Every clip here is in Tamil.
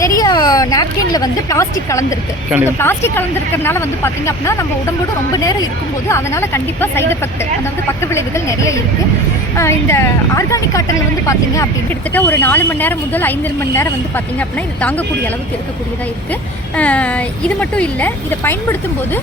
நிறைய நாப்கின்ல வந்து பிளாஸ்டிக் கலந்துருக்கு. அந்த பிளாஸ்டிக் கலந்துருக்கறனால வந்து பாத்தீங்க அப்படின்னா நம்ம உடம்போட ரொம்ப நேரம் இருக்கும்போது அதனால கண்டிப்பா சைடு எஃபெக்ட் அதாவது பக்க விளைவுகள் நிறைய இருக்கு. இந்த ஆர்கானிக் காட்டன்ல வந்து பாத்தீங்க அப்படின்னு கிட்டத்தட்ட ஒரு நாலு மணி நேரம் முதல் ஐந்து மணி நேரம் வந்து பாத்தீங்க அப்படின்னா இது தாங்கக்கூடிய அளவுக்கு இருக்கக்கூடியதா இருக்கு. ஆஹ் இது மட்டும் இல்லை இதை பயன்படுத்தும் போது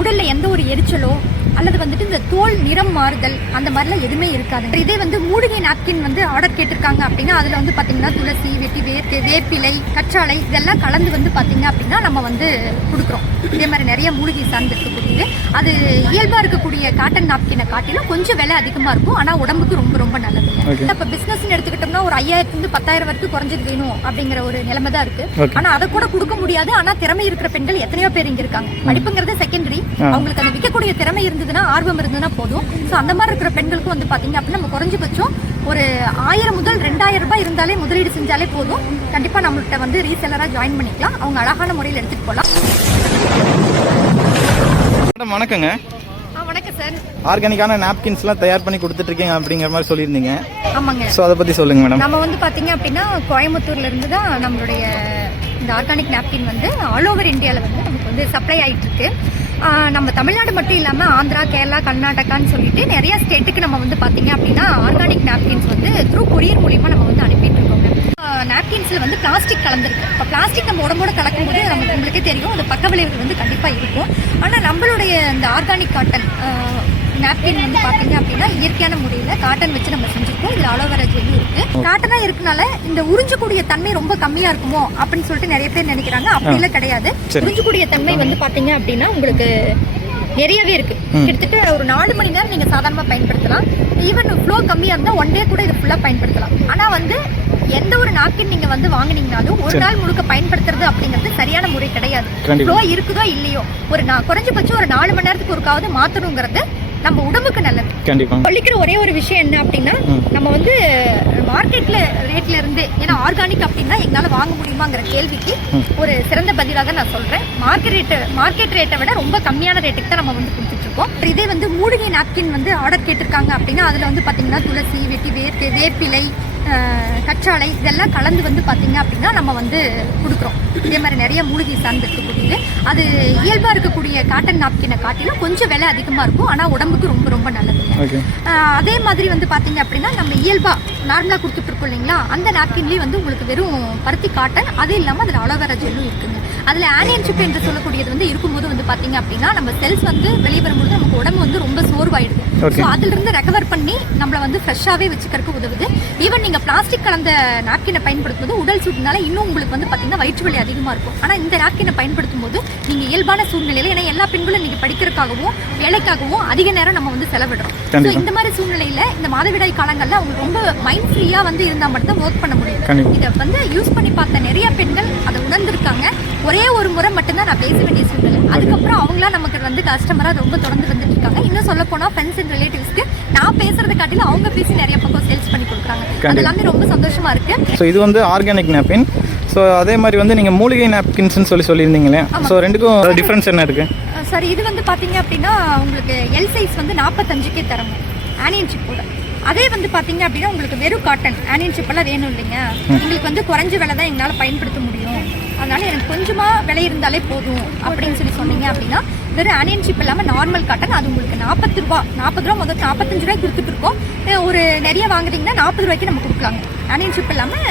உடல்ல எந்த ஒரு எரிச்சலோ அல்லது வந்துட்டு இந்த தோல் நிறம் மாறுதல் அந்த மாதிரிலாம் எதுவுமே இருக்காது. இதே வந்து மூலிகை நாப்கின் வந்து ஆர்டர் கேட்டிருக்காங்க அப்படின்னா அதில் வந்து பார்த்தீங்கன்னா துளசி வெட்டி வேர்க்கு வேப்பிலை கற்றாழை இதெல்லாம் கலந்து வந்து பார்த்தீங்க அப்படின்னா நம்ம வந்து கொடுக்குறோம். இதே மாதிரி நிறைய மூலிகை சார்ந்து இருக்கக்கூடியது. அது இயல்பாக இருக்கக்கூடிய காட்டன் நாப்கினை காட்டிலும் கொஞ்சம் விலை அதிகமாக இருக்கும். ஆனால் உடம்புக்கு ரொம்ப ரொம்ப Okay. இப்போ பிஸ்னஸ்னு எடுத்துக்கிட்டோம்னா ஒரு ஐயாயிரத்துலேருந்து பத்தாயிரம் வரைக்கும் குறைஞ்சது வேணும் அப்படிங்கிற ஒரு நிலைமை தான் இருக்கு. ஆனா அதை கூட கொடுக்க முடியாது. ஆனா திறமை இருக்கிற பெண்கள் எத்தனையோ பேர் இங்க இருக்காங்க. படிப்புங்கிறது செகண்டரி. அவங்களுக்கு அந்த விற்கக்கூடிய திறமை இருந்ததுன்னா ஆர்வம் இருந்ததுன்னா போதும். ஸோ அந்த மாதிரி இருக்கிற பெண்களுக்கும் வந்து பாத்தீங்க அப்படின்னா நம்ம குறைஞ்சபட்சம் ஒரு ஆயிரம் முதல் ரெண்டாயிரம் ரூபாய் இருந்தாலே முதலீடு செஞ்சாலே போதும். கண்டிப்பா நம்மள்கிட்ட வந்து ரீசெல்லரா ஜாயின் பண்ணிக்கலாம். அவங்க அழகான முறையில் எடுத்துட்டு போகலாம் மேடம் வணக்கங்க. ஆ, வணக்கம் சார். ஆர்கானிக்கான நாப்கின்ஸ்லாம் தயார் பண்ணி கொடுத்துட்ருக்கீங்க அப்படிங்கிற மாதிரி சொல்லியிருந்தீங்க. ஆமாங்க. ஸோ அதை பற்றி சொல்லுங்கள் மேடம். நம்ம வந்து பாத்தீங்க அப்படின்னா கோயம்புத்தூர்ல இருந்து தான் நம்மளுடைய இந்த ஆர்கானிக் நாப்கின் வந்து ஆல் ஓவர் இந்தியாவில் வந்து நமக்கு வந்து சப்ளை ஆயிட்டு இருக்கு. நம்ம தமிழ்நாடு மட்டும் இல்லாமல் ஆந்திரா கேரளா கர்நாடகான்னு சொல்லிட்டு நிறைய ஸ்டேட்டுக்கு நம்ம வந்து பார்த்தீங்க அப்படின்னா ஆர்கானிக் நாப்கின்ஸ் வந்து த்ரூ கொரியர் மூலியமாக நம்ம வந்து அனுப்பிட்டு இருக்கோங்க நாப்கின்ஸில் வந்து பிளாஸ்டிக் கலந்துருக்கு. இப்போ பிளாஸ்டிக் நம்ம உடம்போட கலக்கும்போது நமக்கு உங்களுக்கே தெரியும். அது பக்க விளைவுகள் வந்து கண்டிப்பாக இருக்கும். ஆனால் நம்மளுடைய இந்த ஆர்கானிக் காட்டன் நாப்கின் வந்து பாத்தீங்க அப்படின்னா இயற்கையான முறையில் காட்டன் வச்சு நம்ம செஞ்சுருக்கோம். இதில் அலோவேரா ஜெல்லி இருக்கு. காட்டனா இருக்கனால இந்த உறிஞ்சக்கூடிய தன்மை ரொம்ப கம்மியா இருக்குமோ அப்படின்னு சொல்லிட்டு நிறைய பேர் நினைக்கிறாங்க. அப்படிலாம் கிடையாது. உறிஞ்சக்கூடிய தன்மை வந்து பாத்தீங்க அப்படின்னா உங்களுக்கு நிறையவே இருக்கு. கிட்டத்தட்ட ஒரு நாலு மணி நேரம் நீங்க சாதாரணமா பயன்படுத்தலாம். ஈவன் ஃப்ளோ கம்மியா இருந்தா ஒன் டே கூட இது ஃபுல்லா பயன்படுத்தலாம். ஆனா வந்து எந்த ஒரு நாப்கின் நீங்க வந்து வாங்குனீங்கனாலும் ஒரு நாள் முழுக்க பயன்படுத்துறது அப்படிங்கிறது சரியான முறை கிடையாது. ஃப்ளோ இருக்குதோ இல்லையோ ஒரு குறைஞ்சபட்சம் ஒரு நாலு மணி நேரத்துக்கு ஒருக்காவது மாத்தணுங்கிறது நம்ம உடம்புக்கு நல்லது. கண்டிப்பாக சொல்லிக்கிற ஒரே ஒரு விஷயம் என்ன அப்படின்னா. நம்ம வந்து மார்க்கெட்ல ரேட்ல இருந்து ஏன்னா ஆர்கானிக் அப்படின்னா எங்களால வாங்க முடியுமாங்கிற கேள்விக்கு ஒரு சிறந்த பதிலாக நான் சொல்றேன். மார்க்கெட் ரேட்டு மார்க்கெட் ரேட்டை விட ரொம்ப கம்மியான ரேட்டுக்கு தான் நம்ம வந்து கொடுத்துட்டு இருக்கோம் இதே வந்து மூலிகை நாப்கின் வந்து ஆர்டர் கேட்டிருக்காங்க அப்படின்னா அதுல வந்து பாத்தீங்கன்னா துளசி வெட்டி வேர்க்கு வேப்பிலை கற்றாழை இதெல்லாம் கலந்து வந்து பாத்தீங்க அப்படின்னா நம்ம வந்து கொடுக்குறோம். இதே மாதிரி நிறைய மூலிகை சார்ந்து இருக்கக்கூடியது. அது இயல்பா இருக்கக்கூடிய காட்டன் நாப்கினை காட்டிலும் கொஞ்சம் விலை அதிகமா இருக்கும். ஆனா உடம்புக்கு ரொம்ப ரொம்ப ஆஹ் அதே மாதிரி வந்து பாத்தீங்க அப்படின்னா நம்ம இயல்பா நார்மலா கொடுத்துட்டு இருக்கோம் இல்லைங்களா? அந்த நாப்கின்லயே வந்து உங்களுக்கு வெறும் பருத்தி காட்டன் அது இல்லாம அதுல அலோவேரா ஜெல்லும் இருக்குங்க. அதுல ஆனியன் சிப் என்று சொல்லக்கூடியது வந்து இருக்கும்போது வந்து பாத்தீங்க அப்படின்னா நம்ம செல்ஸ் வந்து வெளியே வரும்போது நமக்கு உடம்பு வந்து ரொம்ப. ஸோ அதுல இருந்து ரெக்கவர் பண்ணி நம்மள வந்து ஃப்ரெஷ்ஷாவே வச்சுக்கிறதுக்கு உதவுது. ஈவன் நீங்க பிளாஸ்டிக் கலந்த நாப்கினை பயன்படுத்தும் போது உடல் சூடுனால இன்னும் உங்களுக்கு வந்து பாத்தீங்கன்னா வயிற்று வலி அதிகமா இருக்கும். ஆனா இந்த நாப்கினை பயன்படுத்தும் போது நீங்க இயல்பான சூழ்நிலையில ஏன்னா எல்லா பெண்களும் நீங்க படிக்கிறதுக்காகவும் வேலைக்காகவும் அதிக நேரம் நம்ம வந்து செலவிடுறோம். ஸோ. இந்த மாதிரி சூழ்நிலையில இந்த மாதவிடாய் காலங்கள்ல அவங்க ரொம்ப மைண்ட் ஃப்ரீயா வந்து இருந்தா மட்டும் தான் ஒர்க் பண்ண முடியும். இதை வந்து யூஸ் பண்ணி பார்த்த நிறைய பெண்கள் அதை உணர்ந்திருக்காங்க. ஒரே ஒரு முறை மட்டும்தான் நான் பேச வேண்டிய சூழ்நிலை. அதுக்கப்புறம் அவங்களா நமக்கு வந்து கஸ்டமரா ரொம்ப தொடர்ந்து வந்துட்டு இருக்காங்க இன்னும் சொல்ல போனா ஃப்ரெண்ட்ஸ் அண்ட் ரிலேட்டிவ்ஸ்க்கு நான் பேசுறதை காட்டிலும் அவங்க பேசி நிறைய பக்கம் சேல்ஸ் பண்ணி கொடுக்குறாங்க. அது. எல்லாமே ரொம்ப சந்தோஷமா இருக்கு. ஸோ இது வந்து ஆர்கானிக் நாப்கின் ஸோ அதே மாதிரி வந்து நீங்கள் மூலிகை நாப்கின்ஸ்னு சொல்லி சொல்லியிருந்தீங்களே. ஸோ ரெண்டுக்கும் டிஃப்ரென்ஸ் என்ன இருக்குது சரி இது வந்து பாத்தீங்க அப்படின்னா உங்களுக்கு எல் சைஸ் வந்து நாற்பத்தஞ்சுக்கே தரங்க ஆனியன் சிப்போட அதே வந்து பாத்தீங்க அப்படின்னா உங்களுக்கு வெறும் காட்டன் ஆனியன் சிப்பெல்லாம் வேணும் இல்லைங்க. எங்களுக்கு வந்து குறைஞ்ச விலை தான் எங்களால் பயன்படுத்த முடியும். அதனால எனக்கு கொஞ்சமா விலை இருந்தாலே போதும் அப்படின்னு சொல்லி சொன்னீங்க அப்படின்னா வெறும் ஆனியன் சிப் இல்லாமல் நார்மல் காட்டன் அது உங்களுக்கு நாற்பது ரூபா நாற்பது ரூபா முதல் நாற்பத்தஞ்சு ரூபாய் கொடுத்துட்டு இருக்கோம். அஹ் ஒரு நிறைய வாங்குறீங்கன்னா நாற்பது ரூபாய்க்கு நம்ம கொடுக்கலாங்க. ஆனியன் சிப் இல்லாமல்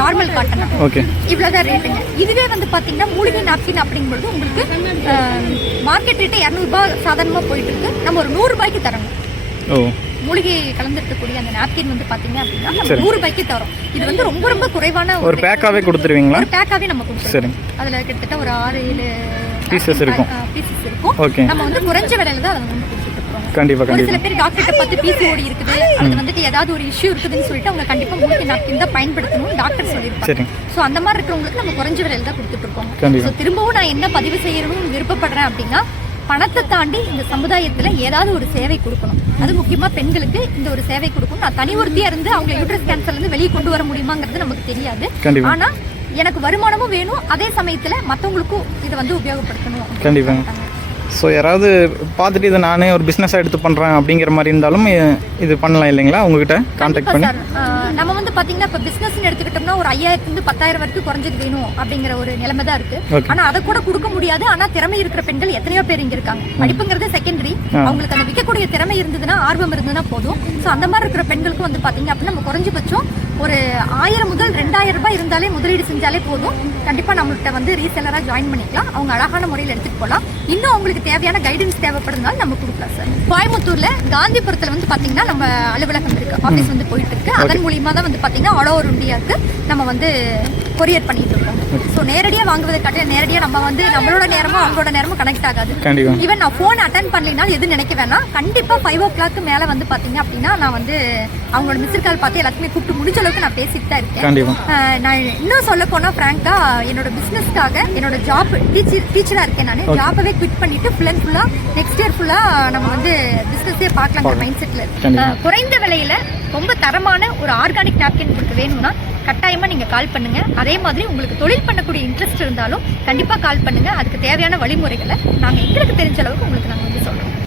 நார்மல் காட்டன் ஓகே இவ்வளவுதான் ரேட்டுங்க இதுவே வந்து பாத்தீங்கன்னா மூலிகை நாப்கின் அப்படிங்கும்போது உங்களுக்கு மார்க்கெட் ரேட்டு இரநூறுபா சாதாரணமாக போயிட்டு இருக்கு. நம்ம ஒரு நூறு ரூபாய்க்கு தரணும். ஓ. மூலிகை கலந்துருக்கக்கூடிய அந்த நாப்கின் வந்து பாத்தீங்க அப்படின்னா நம்ம. நூறு ரூபாய்க்கு தரோம். இது வந்து ரொம்ப ரொம்ப குறைவான ஒரு பேக்காகவே கொடுத்துருவீங்களா? ஒரு பேக்காவே நம்ம கொடுத்துருவோம். அதுல கிட்டத்தட்ட ஒரு ஆறு ஏழு Pieces இருக்கும். பீசஸ் இருக்கும். ஓகே நம்ம வந்து குறைஞ்ச விலையில தான் அதை வந்து ஒரு கண்டிப்பாக சில பேர் டாக்டர்கிட்ட பார்த்து பிசிஓடி இருக்குது. அது வந்துட்டு ஏதாவது ஒரு இஷ்யூ இருக்குதுன்னு சொல்லிட்டு அவங்க கண்டிப்பா மூலிகை நாப்கின் தான் பயன்படுத்தணும் டாக்டர் சொல்லியிருப்பாங்க. ஸோ அந்த மாதிரி இருக்கிறவங்களுக்கு நம்ம குறைஞ்ச விலையில தான் கொடுத்துட்டு இருக்கோம். கண்டிப்பா. ஸோ திரும்பவும் நான் என்ன பதிவு செய்யணும்னு விருப்பப்படுறேன் அப்படின்னா பணத்தை தாண்டி இந்த சமுதாயத்துல ஏதாவது ஒரு சேவை கொடுக்கணும். அது முக்கியமா பெண்களுக்கு இந்த ஒரு சேவை கொடுக்கணும். நான் தனி ஒருத்தியா இருந்து அவங்க யூட்ரஸ் கேன்சர்ல இருந்து வெளியே கொண்டு வர முடியுமாங்கிறது நமக்கு தெரியாது. கண்டிப்பா. ஆனா எனக்கு வருமானமும் வேணும். அதே சமயத்துல மத்தவங்களுக்கும் இதை வந்து உபயோகப்படுத்தணும். கண்டிப்பாங்க ஸோ யாராவது பார்த்துட்டு இதை நானே ஒரு பிஸ்னஸாக எடுத்து பண்ணுறேன் அப்படிங்கிற மாதிரி இருந்தாலும் இது பண்ணலாம் இல்லைங்களா? உங்ககிட்ட காண்டாக்ட் பண்ணி? நம்ம வந்து பாத்தீங்கன்னா இப்போ பிசினஸ் எடுத்துக்கிட்டோம்னா ஒரு ஐயாயிரத்துலேருந்து பத்தாயிரம் வரைக்கும் குறைஞ்சது வேணும் அப்படிங்கிற ஒரு நிலைமை தான் இருக்கு. ஆனா அதை கூட கொடுக்க முடியாது. ஆனா திறமை இருக்கிற பெண்கள் எத்தனையோ பேர் இங்க இருக்காங்க. படிப்புங்கிறது செகண்டரி. அவங்களுக்கு அந்த விற்கக்கூடிய திறமை இருந்ததுன்னா ஆர்வம் இருந்ததுன்னா போதும். ஸோ அந்த மாதிரி இருக்கிற பெண்களுக்கு வந்து பாத்தீங்க அப்படின்னா நம்ம குறைஞ்சபட்சம் ஒரு ஆயிரம் முதல் ரெண்டாயிரம் ரூபாய் இருந்தாலே முதலீடு செஞ்சாலே போதும். கண்டிப்பா நம்மள்கிட்ட வந்து ரீசெல்லரா ஜாயின் பண்ணிக்கலாம். அவங்க அழகான முறையில் எடுத்துட்டு போகலாம். இன்னும் அவங்களுக்கு தேவையான கைடன்ஸ் தேவைப்படுறதுனால நம்ம கொடுக்கலாம் சார் கோயம்புத்தூர்ல காந்திபுரத்துல வந்து பாத்தீங்கன்னா நம்ம அலுவலகம் இருக்கு. ஆபீஸ் வந்து போயிட்டு இருக்கு. அதன் மூலியமா தான் வந்து பாத்தீங்கன்னா ஆல் ஓவர் இந்தியாவுக்கு நம்ம வந்து கொரியர் பண்ணிட்டு இருக்கோம். ஸோ நேரடியாக வாங்குவதை காட்டில நேரடியாக நம்ம வந்து நம்மளோட நேரமும் அவங்களோட நேரமும் கனெக்ட் ஆகாது. ஈவன் நான் ஃபோன் அட்டன் பண்ணலினாலும் எதுவும் நினைக்க வேணாம். கண்டிப்பாக ஃபைவ் ஓ கிளாக்கு மேலே வந்து பார்த்தீங்க அப்படின்னா நான் வந்து அவங்களோட மிஸ்டர் கால் பார்த்து எல்லாத்துக்குமே கூப்பிட்டு முடிஞ்ச அளவுக்கு நான் பேசிட்டு தான் இருக்கேன். நான் இன்னும் சொல்ல போனால் ஃப்ராங்காக என்னோட பிஸ்னஸ்க்காக என்னோட ஜாப் டீச்சர் டீச்சராக இருக்கேன் நான். ஜாப்பவே குவிட் பண்ணிட்டு ஃபுல் அண்ட் ஃபுல்லாக நெக்ஸ்ட் இயர் ஃபுல்லாக நம்ம வந்து பிஸ்னஸே பார்க்கலாங்கிற மைண்ட் செட்டில் குறைந்த விலையில ரொம்ப தரமான ஒரு ஆர்கானிக் நாப்கின் உங்களுக்கு வேணும்னா கட்டாயமா நீங்க கால் பண்ணுங்க. அதே மாதிரி உங்களுக்கு தொழில் பண்ணக்கூடிய இன்ட்ரெஸ்ட் இருந்தாலும் கண்டிப்பா கால் பண்ணுங்க. அதுக்கு தேவையான வழிமுறைகளை நாங்க எங்களுக்கு தெரிஞ்ச அளவுக்கு